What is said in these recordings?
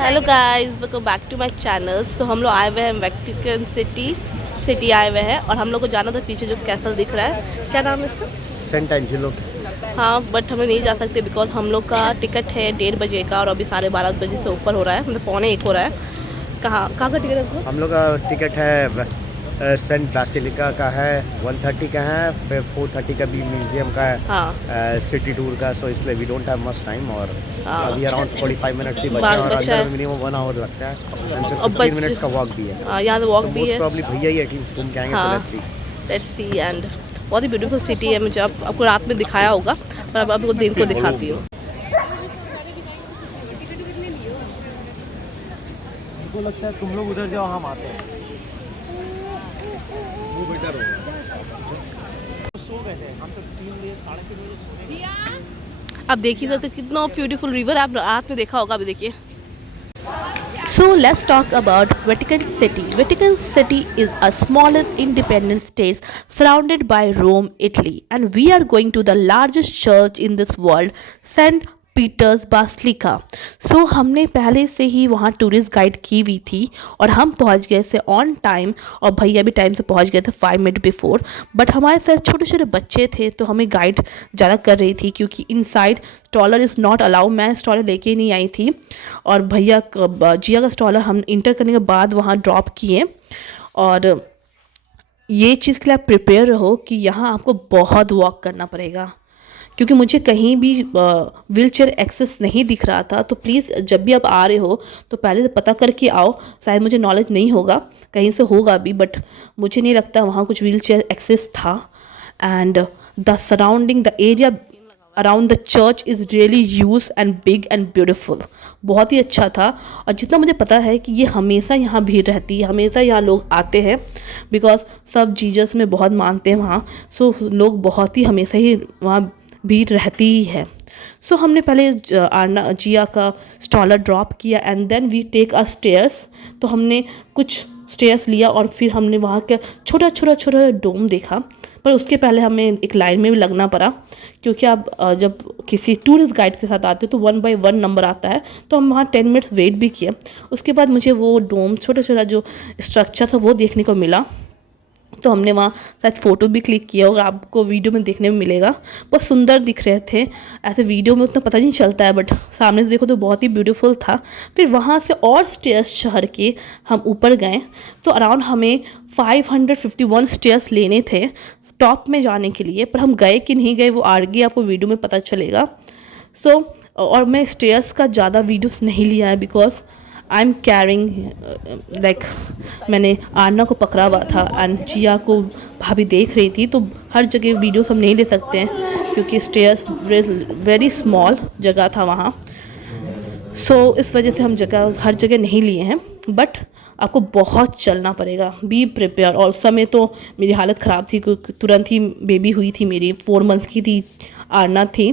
Hello guys, welcome back to my channel. So हम लोग आए हुए हैं वेटिकन सिटी आए हुए हैं और हम लोग को जाना था पीछे जो कैसल दिख रहा है, क्या नाम है इसका? Saint Angelo. हाँ, बट हमें नहीं जा सकते बिकॉज हम लोग का टिकट है 1:30 बजे का और अभी 12:30 बजे से ऊपर हो रहा है, मतलब 12:45 हो रहा है। कहाँ का टिकट है उसको? हम लोग का टिकट है सेंट बेसिलिका का है, 1:30 का है, फिर 4:30 का भी म्यूजियम का है। हाँ सिटी टूर का, सो इसलिए we don't have much time और हाँ। अभी अराउंड 45 मिनट्स ही बचे हैं और अंदर में मिनिमम 1 आवर लगता है एंड फिर 15 मिनट्स का वॉक भी है। हाँ, यहाँ से वॉक भी मोस्ट है। प्रॉब्ली भैया ही एटलीस्ट घूम के आएंगे तो let's see. Let's see. And बहुत ही ब्यूटीफुल सिटी है। मुझे आपको रात में दिखाया होगा पर अब आपको दिन को दिखाती हूँ। मुझको लगता है तुम लोग उधर जाओ, हम आते हैं। वो बेटर होगा। सो गए थे हम तो 3 बजे 3:30 बजे सो गए। आप देख ही सकते हो कितना ब्यूटीफुल रिवर है। आप रात में देखा होगा, अभी देखिए। So let's talk about Vatican City. Vatican City is a smaller independent state surrounded by Rome, Italy, and we are going to the largest church in this world, St. Peter's Basilica. So हमने पहले से ही वहाँ tourist guide की हुई थी और हम पहुँच गए थे ऑन टाइम और भैया भी टाइम से पहुँच गए थे 5 मिनट बिफोर। बट हमारे साथ छोटे छोटे बच्चे थे तो हमें गाइड ज़्यादा कर रही थी क्योंकि इनसाइड स्टॉलर इज़ नॉट अलाउ। मैं स्टॉलर लेके नहीं आई थी और भैया जिया का स्टॉलर हम इंटर करने के बाद वहाँ ड्रॉप किए। और ये चीज़ के लिए आप प्रिपेयर रहो कि यहाँ आपको बहुत वॉक करना पड़ेगा क्योंकि मुझे कहीं भी व्हील चेयर एक्सेस नहीं दिख रहा था। तो प्लीज़ जब भी आप आ रहे हो तो पहले से पता करके आओ। शायद मुझे नॉलेज नहीं होगा, कहीं से होगा भी, बट मुझे नहीं लगता वहाँ कुछ व्हील चेयर एक्सेस था। And the surrounding the area around the church is really huge and big and beautiful. बहुत ही अच्छा था। और जितना मुझे पता है कि ये हमेशा यहाँ भीड़ रहती है, हमेशा यहाँ लोग आते हैं बिकॉज सब जीसस में बहुत मानते हैं वहाँ। सो लोग बहुत ही हमेशा ही वहाँ भीड़ रहती ही है। सो हमने पहले आरना जिया का स्टॉलर ड्रॉप किया and then we take a stairs. तो हमने कुछ स्टेयर्स लिया और फिर हमने वहाँ का छोटा छोटा छोटा डोम देखा। पर उसके पहले हमें एक लाइन में भी लगना पड़ा क्योंकि आप जब किसी टूरिस्ट गाइड के साथ आते हो तो 1 by 1 नंबर आता है। तो हम वहाँ 10 मिनट्स वेट भी किए। उसके बाद मुझे वो डोम छोटा छोटा जो स्ट्रक्चर था वो देखने को मिला। तो हमने वहाँ शायद फ़ोटो भी क्लिक किया और आपको वीडियो में देखने में मिलेगा। बहुत सुंदर दिख रहे थे। ऐसे वीडियो में उतना पता नहीं चलता है बट सामने से देखो तो बहुत ही ब्यूटीफुल था। फिर वहाँ से और स्टेयर्स चढ़ के हम ऊपर गए। तो अराउंड हमें 551 स्टेयर्स लेने थे टॉप में जाने के लिए, पर हम गए कि नहीं गए वो आगे आपको वीडियो में पता चलेगा। सो और मैं स्टेयर्स का ज़्यादा वीडियोस नहीं लिया है because I am carrying like मैंने आरना को पकड़ा हुआ था एंड जिया को भाभी देख रही थी। तो हर जगह वीडियोस हम नहीं ले सकते हैं क्योंकि स्टेयर्स वेरी स्मॉल जगह था वहाँ। सो इस वजह से हम हर जगह नहीं लिए हैं। बट आपको बहुत चलना पड़ेगा, बी प्रिपेयर। और उस समय तो मेरी हालत ख़राब थी क्योंकि तुरंत ही बेबी हुई थी, मेरी 4 मंथ्स की थी, आरना थी।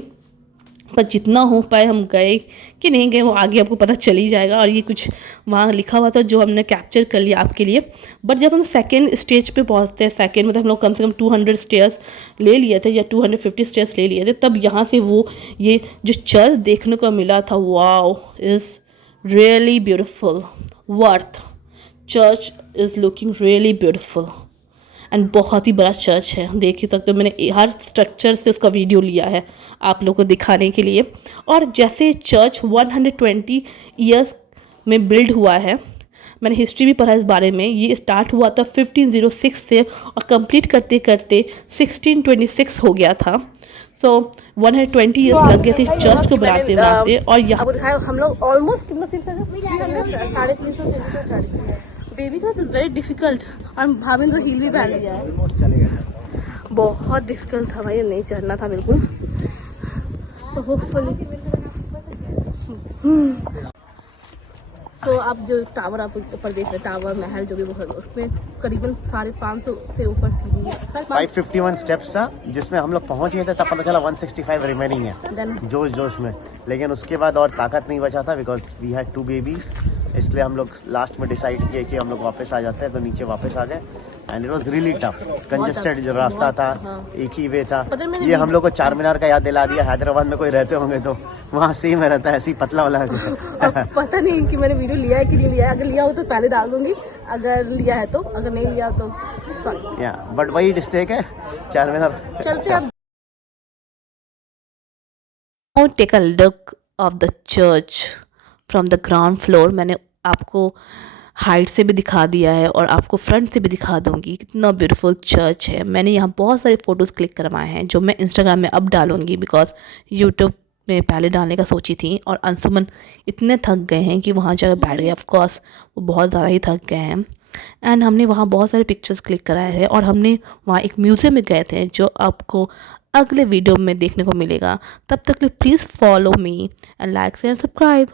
पर जितना हो पाए हम गए कि नहीं गए वो आगे आपको पता चल ही जाएगा। और ये कुछ वहाँ लिखा हुआ था जो हमने कैप्चर कर लिया आपके लिए। बट जब हम सेकेंड स्टेज पे पहुँचते हैं, सेकेंड मतलब हम लोग कम से कम 200 स्टेयर्स ले लिए थे या 250 स्टेयर्स ले लिए थे, तब यहाँ से वो ये जो चर्च देखने को मिला था, wow is really beautiful. Worth church is looking really beautiful and बहुत ही बड़ा चर्च है, देख ही सकते हो। मैंने हर स्ट्रक्चर से उसका वीडियो लिया है आप लोगों को दिखाने के लिए। और जैसे चर्च 120 ईयर्स में बिल्ड हुआ है, मैंने हिस्ट्री भी पढ़ा इस बारे में। ये स्टार्ट हुआ था 1506 से और कंप्लीट करते करते 1626 हो गया था। सो 120 ईयर्स लग गए थे चर्च को बनाते बनाते। और यहाँ हम लोग ऑलमोस्ट कितना 350 सीढ़ी चढ़ गए। बेबी का इज़ वेरी डिफिकल्ट और भाभी ने तो हील भी पहन लिया है। बहुत डिफिकल्ट था भाई, नहीं चढ़ना था बिल्कुल। तो होपफुली सो आप जो टावर आप ऊपर देख रहे हैं, टावर महल जो भी वो है, उसमें करीबन 550 से ऊपर सीढ़ी है। 551 स्टेप्स था जिसमें हम लोग पहुंच गए थे, तब पता चला 165 रिमेनिंग है जोश जोश में। लेकिन उसके बाद और ताकत नहीं बचा था बिकॉज वी हैड 2 बेबीज इसलिए हम लोग लास्ट में डिसाइड किए कि हम लोग वापस आ जाते हैं, तो नीचे वापस आ गए। And it was really tough, congested जो रास्ता था, एक ही वे था। ये हम लोग को चार मीनार का याद दिला दिया। हैदराबाद में कोई रहते होंगे तो वहाँ सेम रहता है, ऐसे ही पतला वाला पता नहीं कि मैंने वीडियो लिया है कि नहीं लिया है। अगर लिया हो तो पहले डाल दूंगी, अगर लिया है तो, अगर नहीं लिया तो सॉरी। या बट वही डिस्ट्रिक्ट है चार मीनार। चलते अब। Now take a look of the church from the ground floor। मैंने आपको हाइट से भी दिखा दिया है और आपको फ्रंट से भी दिखा दूंगी। कितना ब्यूटीफुल चर्च है। मैंने यहाँ बहुत सारे फ़ोटोज़ क्लिक करवाए हैं जो मैं इंस्टाग्राम में अब डालूंगी, बिकॉज यूट्यूब में पहले डालने का सोची थी। और अंशुमन इतने थक गए हैं कि वहाँ जाकर बैठ गए। ऑफकोर्स वो बहुत ज़्यादा ही थक गए हैं। एंड हमने वहाँ बहुत सारे पिक्चर्स क्लिक कराए हैं और हमने वहाँ एक म्यूज़ियम में गए थे जो आपको अगले वीडियो में देखने को मिलेगा। तब तक के लिए please follow me and like share subscribe.